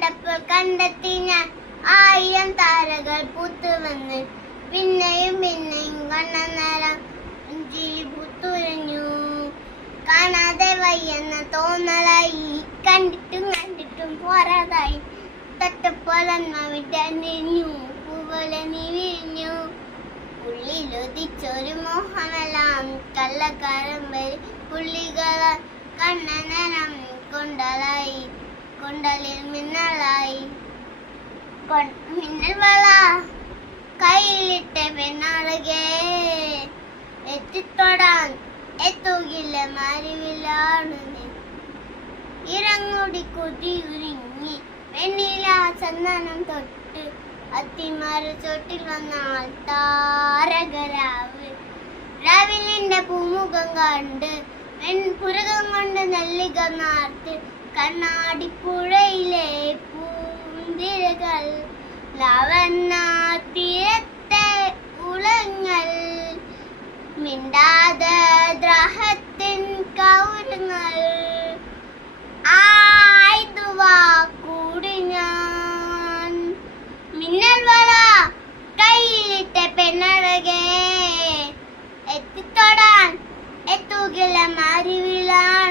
കണ്ടപ്പോൾ കണ്ടെത്തി ഞാൻ 1000 താരകൾ പൂത്തുവന്ന്. പിന്നെയും പിന്നെയും കണ്ട നേരം ചിരി പുത്തുരഞ്ഞു. കാണാതെ വയ്യെന്ന തോന്നലായി, കണ്ടിട്ടും പോരാതായി. തൊട്ടപ്പോലെന്നു പൂപോലെ നീ വിരിഞ്ഞു. ഉള്ളിലൊതിച്ചൊരു മോഹമെല്ലാം കള്ളക്കാരമ്പരി പുള്ളികളെ കണ്ട നേരം കൊണ്ടലിൽ മിന്നലായി. മിന്നൽ വള കയ്യിലിട്ട പെണ്ണഴകേ, എത്തിത്തൊടാൻ എത്തുകില്ല മാരിവിലാണ് നീ. ഇറങ്ങുടി കുതിയുരിങ്ങി വെണ്ണില ചന്ദനം തൊട്ട് അത്തിമാര ചോട്ടിൽ വന്നാൽ താരകരാവ്. രാവിലിന്റെ പൂമുഖം കണ്ട് പുരകം കൊണ്ട് നെല്ലിക നാർത്ത് കണ്ണാടിപ്പുഴയിലെ പൂന്തിരകൾ ലവണ്ണ തീരത്തെ ഉളങ്ങൾ മിണ്ടാതെ ദ്രാഹത്തിൻ കൗരങ്ങൾ ആയിതുവാ കൂടി ഞാൻ. മിന്നൽ വള കയ്യിലിട്ട പെണ്ണഴകേ, എത്തിത്തൊടാൻ എത്തുകില്ല മാരിവിലാണ്.